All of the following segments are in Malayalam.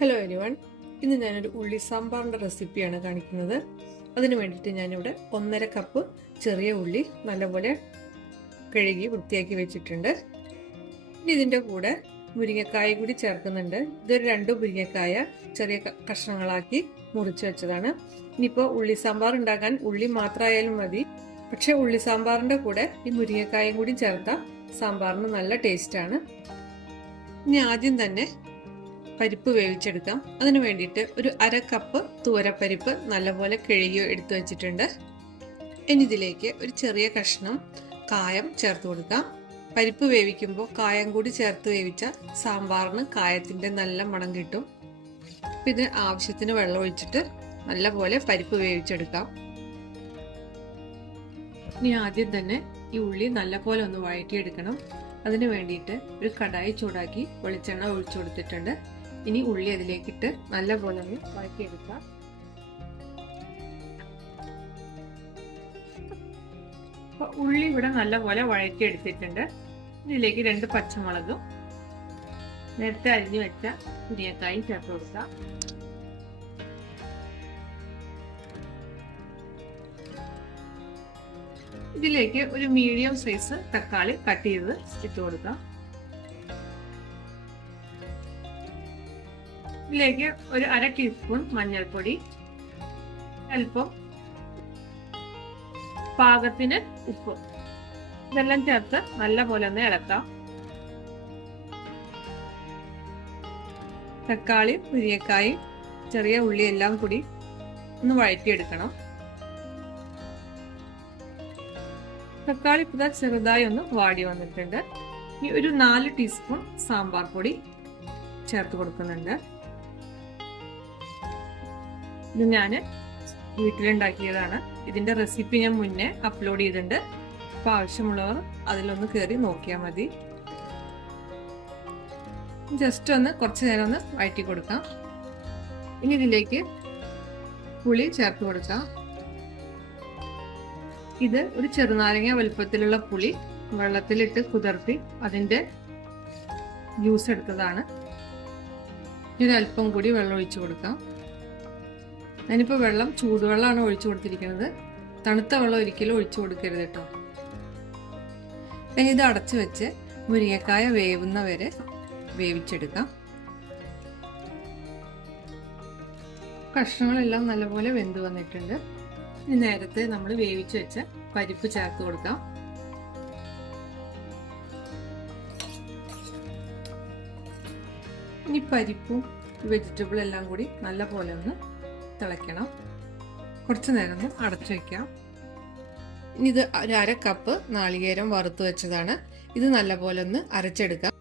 ഹലോ എരിവൺ ഇന്ന് ഞാനൊരു ഉള്ളി സാമ്പാറിന്റെ റെസിപ്പിയാണ് കാണിക്കുന്നത്. അതിന് വേണ്ടിയിട്ട് ഞാനിവിടെ ഒന്നര കപ്പ് ചെറിയ ഉള്ളി നല്ലപോലെ കഴുകി വൃത്തിയാക്കി വെച്ചിട്ടുണ്ട്. ഇനി ഇതിന്റെ കൂടെ മുരിങ്ങക്കായ കൂടി ചേർക്കുന്നുണ്ട്. ഇതൊരു രണ്ട് മുരിങ്ങക്കായ ചെറിയ കഷ്ണങ്ങളാക്കി മുറിച്ച് വെച്ചതാണ്. ഇനിയിപ്പോൾ ഉള്ളി സാമ്പാർ ഉണ്ടാക്കാൻ ഉള്ളി മാത്രമായാലും മതി. പക്ഷേ ഉള്ളി സാമ്പാറിന്റെ കൂടെ ഈ മുരിങ്ങക്കായും കൂടി ചേർത്താൽ സാമ്പാറിന് നല്ല ടേസ്റ്റാണ് ഇനി ആദ്യം തന്നെ പരിപ്പ് വേവിച്ചെടുക്കാം. അതിന് വേണ്ടിയിട്ട് ഒരു അര കപ്പ് തൂരപ്പരിപ്പ് നല്ലപോലെ കഴുകി എടുത്തു വെച്ചിട്ടുണ്ട്. ഇനി ഇതിലേക്ക് ഒരു ചെറിയ കഷ്ണം കായം ചേർത്ത് കൊടുക്കാം. പരിപ്പ് വേവിക്കുമ്പോൾ കായം കൂടി ചേർത്ത് വേവിച്ച സാമ്പാറിന് കായത്തിന്റെ നല്ല മണം കിട്ടും. അപ്പം ഇതിന് ആവശ്യത്തിന് വെള്ളം ഒഴിച്ചിട്ട് നല്ലപോലെ പരിപ്പ് വേവിച്ചെടുക്കാം. ഇനി ആദ്യം തന്നെ ഈ ഉള്ളി നല്ലപോലെ ഒന്ന് വഴറ്റിയെടുക്കണം. അതിന് വേണ്ടിയിട്ട് ഒരു കടായി ചൂടാക്കി വെളിച്ചെണ്ണ ഒഴിച്ചു കൊടുത്തിട്ടുണ്ട്. ഇനി ഉള്ളി അതിലേക്കിട്ട് നല്ലപോലെ ഒന്ന് വഴക്കിയെടുക്കുക അപ്പൊ ഉള്ളി ഇവിടെ നല്ലപോലെ വഴക്കിയെടുത്തിട്ടുണ്ട് ഇതിലേക്ക് രണ്ട് പച്ചമുളകും നേരത്തെ അരിഞ്ഞു വെച്ച മുരിങ്ങക്കായും ചേർത്ത് കൊടുക്കാം. ഇതിലേക്ക് ഒരു മീഡിയം സൈസ് തക്കാളി കട്ട് ചെയ്ത് ഇട്ട് കൊടുക്കാം. ഇതിലേക്ക് ഒരു അര ടീസ്പൂൺ മഞ്ഞൾപ്പൊടി അല്പം പാകത്തിന് ഉപ്പ്. ഇതെല്ലാം ചേർത്ത് നല്ലപോലെ ഒന്ന് ഇളക്കാം. തക്കാളി പുരിയക്കായി ചെറിയ ഉള്ളി എല്ലാം കൂടി ഒന്ന് വഴറ്റിയെടുക്കണം. തക്കാളി പുത ചെറുതായി ഒന്ന് വാടി വന്നിട്ടുണ്ട്. ഇനി ഒരു നാല് ടീസ്പൂൺ സാമ്പാർ പൊടി ചേർത്ത് കൊടുക്കുന്നുണ്ട്. ഇത് ഞാൻ വീട്ടിലുണ്ടാക്കിയതാണ്. ഇതിന്റെ റെസിപ്പി ഞാൻ മുന്നേ അപ്ലോഡ് ചെയ്തിട്ടുണ്ട്. അപ്പോൾ ആവശ്യമുള്ളവർ അതിലൊന്ന് കയറി നോക്കിയാൽ മതി. ജസ്റ്റ് ഒന്ന് കുറച്ച് നേരം ഒന്ന് വഴറ്റി കൊടുക്കാം. ഇനി ഇതിലേക്ക് പുളി ചേർത്ത് കൊടുക്കാം. ഇത് ഒരു ചെറുനാരങ്ങ വലുപ്പത്തിലുള്ള പുളി വെള്ളത്തിലിട്ട് കുതിർത്തി അതിന്റെ ജ്യൂസ് എടുത്തതാണ്. ഇത് അല്പം കൂടി വെള്ളം ഒഴിച്ചു കൊടുക്കാം. ഞാനിപ്പോൾ വെള്ളം ചൂടുവെള്ളമാണ് ഒഴിച്ചു കൊടുത്തിരിക്കുന്നത്. തണുത്ത വെള്ളം ഒരിക്കലും ഒഴിച്ചു കൊടുക്കരുത് കേട്ടോ. ഇനി ഇത് അടച്ചു വെച്ച് മുരിങ്ങക്കായ വേവുന്ന വരെ വേവിച്ചെടുക്കാം. കഷ്ണങ്ങളെല്ലാം നല്ലപോലെ വെന്ത് വന്നിട്ടുണ്ട്. ഇനി നേരത്തെ നമ്മൾ വേവിച്ച് വെച്ച പരിപ്പ് ചേർത്ത് കൊടുക്കാം. ഇനി പരിപ്പും വെജിറ്റബിൾ എല്ലാം കൂടി നല്ലപോലെ ഒന്ന് തിളയ്ക്കണം. കുറച്ച് നേരം ഒന്ന് അടച്ചു വയ്ക്കാം ഇനി ഇത് ഒരു അര കപ്പ് നാളികേരം വറുത്ത് വെച്ചതാണ്. ഇത് നല്ലപോലെ ഒന്ന് അരച്ചെടുക്കാം.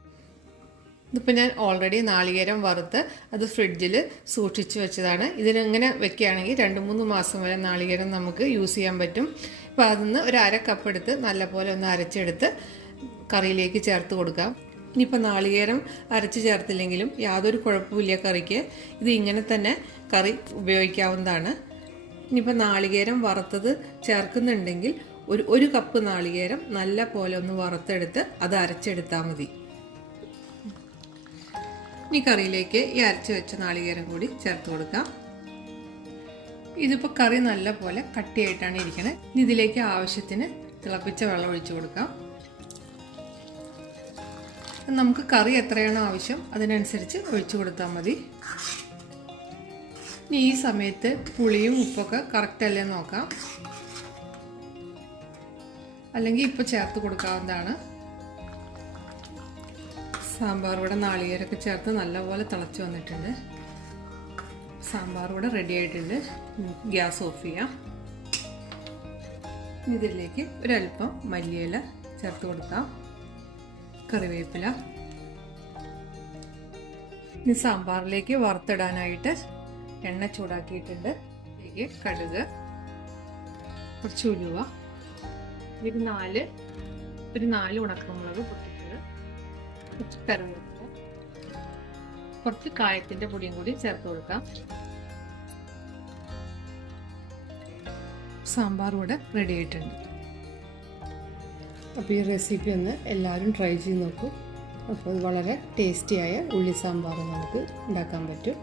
ഇതിപ്പോൾ ഞാൻ ഓൾറെഡി നാളികേരം വറുത്ത് അത് ഫ്രിഡ്ജിൽ സൂക്ഷിച്ച് വെച്ചതാണ്. ഇതിനിങ്ങനെ വെക്കുകയാണെങ്കിൽ രണ്ട് മൂന്ന് മാസം വരെ നാളികേരം നമുക്ക് യൂസ് ചെയ്യാൻ പറ്റും. അപ്പോൾ നിന്ന് ഒരു അര കപ്പ് എടുത്ത് നല്ലപോലെ ഒന്ന് അരച്ചെടുത്ത് കറിയിലേക്ക് ചേർത്ത് കൊടുക്കാം. ഇനിയിപ്പോൾ നാളികേരം അരച്ച് ചേർത്തില്ലെങ്കിലും യാതൊരു കുഴപ്പമില്ല കറിക്ക്. ഇത് ഇങ്ങനെ തന്നെ കറി ഉപയോഗിക്കാവുന്നതാണ്. ഇനിയിപ്പോൾ നാളികേരം വറുത്തത് ചേർക്കുന്നുണ്ടെങ്കിൽ ഒരു ഒരു കപ്പ് നാളികേരം നല്ല പോലെ ഒന്ന് വറുത്തെടുത്ത് അത് അരച്ചെടുത്താൽ മതി. ഇനി കറിയിലേക്ക് ഈ അരച്ച് വെച്ച നാളികേരം കൂടി ചേർത്ത് കൊടുക്കാം. ഇതിപ്പോൾ കറി നല്ല പോലെ കട്ടിയായിട്ടാണ് ഇരിക്കുന്നത് ഇതിലേക്ക് ആവശ്യത്തിന് തിളപ്പിച്ച വെള്ളം ഒഴിച്ചു കൊടുക്കാം. നമുക്ക് കറി എത്രയാണോ ആവശ്യം അതിനനുസരിച്ച് ഒഴിച്ചു കൊടുത്താൽ മതി. ഇനി ഈ സമയത്ത് പുളിയും ഉപ്പൊക്കെ കറക്റ്റ് അല്ലേ നോക്കാം. അല്ലെങ്കിൽ ഇപ്പോൾ ചേർത്ത് കൊടുക്കാവുന്നതാണ്. സാമ്പാർ ഇവിടെ നാളികേരൊക്കെ ചേർത്ത് നല്ലപോലെ തിളച്ച് വന്നിട്ടുണ്ട്. സാമ്പാർ ഇവിടെ റെഡി ആയിട്ടുണ്ട്. ഗ്യാസ് ഓഫ് ചെയ്യാം. ഇതിലേക്ക് ഒരല്പം മല്ലിയില ചേർത്ത് കൊടുക്കാം. കറിവേപ്പില. ഇനി സാമ്പാറിലേക്ക് വറുത്തിടാനായിട്ട് എണ്ണ ചൂടാക്കിയിട്ടുണ്ട്. ഇതിലേക്ക് കടുക് കുറച്ച് ഉലുവ. ഒരു നാല് ഒരു നാല് ഉണക്കമുളക് പൊട്ടിച്ചത്. കുറച്ച് കറിവേപ്പില. കുറച്ച് കായത്തിന്റെ പൊടിയും കൂടി ചേർത്ത് കൊടുക്കാം. സാമ്പാർ ഇവിടെ റെഡി ആയിട്ടുണ്ട്. അപ്പോൾ ഈ റെസിപ്പി ഒന്ന് എല്ലാവരും ട്രൈ ചെയ്ത് നോക്കൂ. അപ്പോൾ വളരെ ടേസ്റ്റിയായ ഉള്ളി സാമ്പാർ നമുക്ക് ഉണ്ടാക്കാൻ പറ്റും.